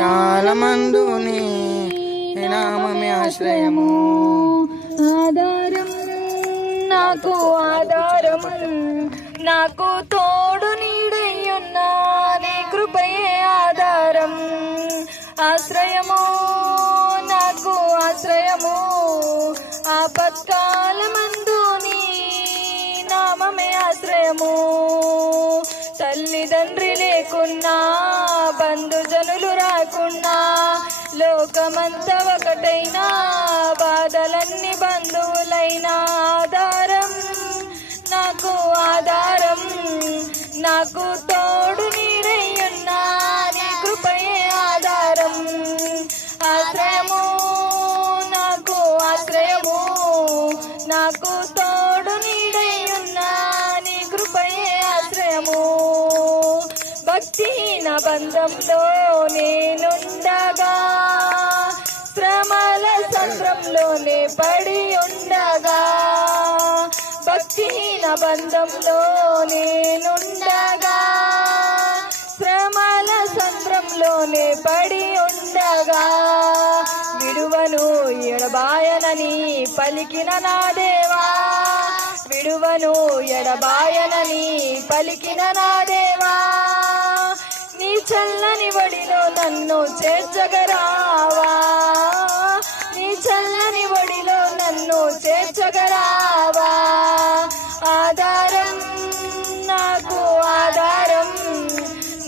ఆపత్కాలమందు నీ నామమే ఆశ్రయము. ఆధారం నాకు ఆధారం, నాకు తోడు నీడయ్యున్నా నీ కృపయే ఆధారం. ఆశ్రయము నాకు ఆశ్రయము, ఆపత్కాలమందు నీ నామమే ఆశ్రయము. తల్లిదండ్రి లేకున్నా, బంధుజనులు రాకున్నా, లోకమంతా ఒకటైనా, బాధలన్నీ బంధువులైనా ఆధారం నాకు ఆధారం, నాకు తోడు నీడయ్యున్నా నీ కృపయే ఆధారం. ఆశ్రయము నాకు ఆశ్రయము, నాకు తోడు నీడయ్యున్నా నీ కృపయే ఆశ్రయము. భక్తిహీన బంధంలో నేనుండగా, శ్రమల సంద్రంలోనే పడి ఉండగా, భక్తిహీన బంధంలో నేనుండగా, శ్రమల సంద్రంలోనే పడి ఉండగా, విడువను ఎడబాయనని పలికిన నా దేవా, విడువను ఎడబాయనని పలికిన నా దేవా, నీ చల్లని ఒడిలో నన్ను చేర్చగరావా, నీ చల్లని ఒడిలో నన్ను చేర్చగరావా. ఆధారం నాకు ఆధారం,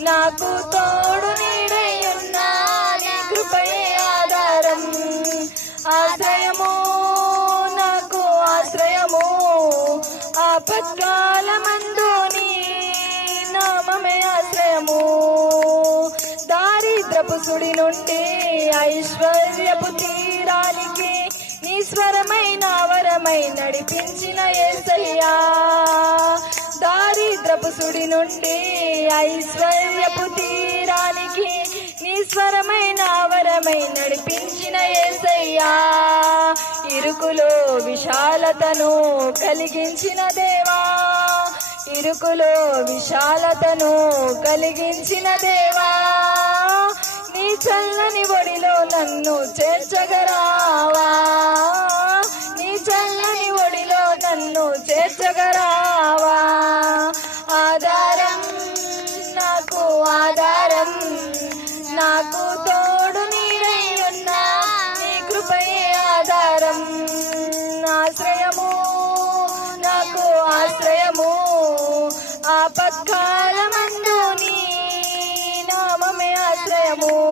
నాకు తోడు నీడయ్యున్నా నీ కృపయే ఆధారం. ఆశ్రయము నాకు ఆశ్రయము, ఆపత్కాలమందు నీ నామమే ఆశ్రయము. దారిద్రపు సుడి నుండి ఐశ్వర్యపు తీరానికి నీ స్వరమైన వరమై నడిపించిన యేసయ్యా. దారిద్రపు సుడి నుండి ఐశ్వర్యపు తీరానికి నీ స్వరమైన వరమై నడిపించిన యేసయ్యా. ఇరుకులో విశాలతను కలిగించిన దేవా, ఇరుకులో విశాలతను కలిగించిన దేవా, నీ చల్లని ఒడిలో నన్ను చేర్చగరావా, నీ చల్లని ఒడిలో నన్ను చేర్చగరావా. ఆధారం నాకు ఆధారం, నాకు